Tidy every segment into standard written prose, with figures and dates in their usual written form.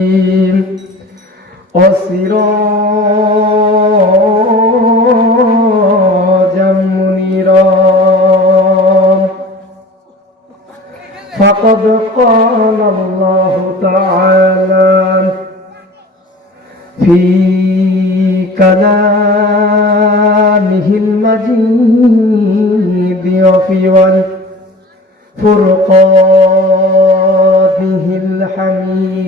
وسراجا منيرا فقد قال الله تعالى في كلامه المجيد وفي فرقانه الحميد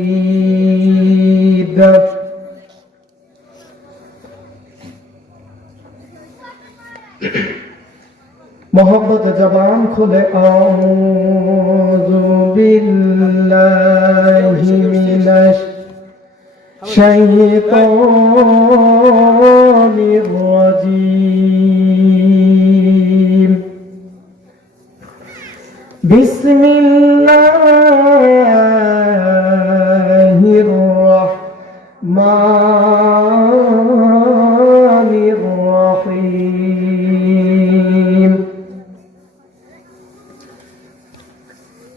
मोहब्बत जबान खुले आऊज़ु बिल्लाहि मिनश शैतानिर रजीम बिस्मिल्लाहिर रहमानिर रहीम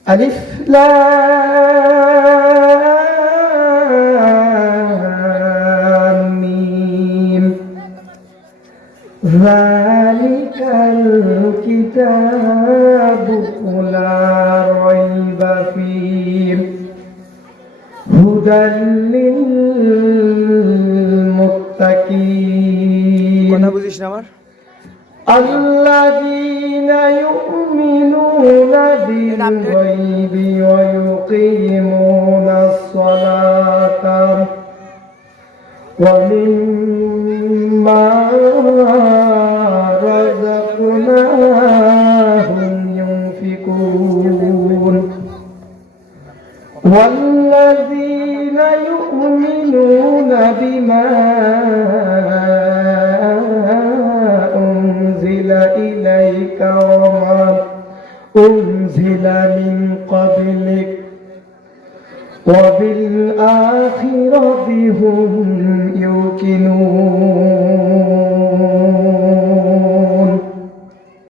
अलिफ लाम मीम ज़ालिकल किताबु ला रैब फीह हुदल लिल मुत्तकीन কথা বুঝিস না আমার الذين يؤمنون بالغيب ويقيمون الصلاة ومما رزقناهم ينفقون والذين يؤمنون بما أنزل إليك وما أنزل من قبلك وبالآخرة هم يوقنون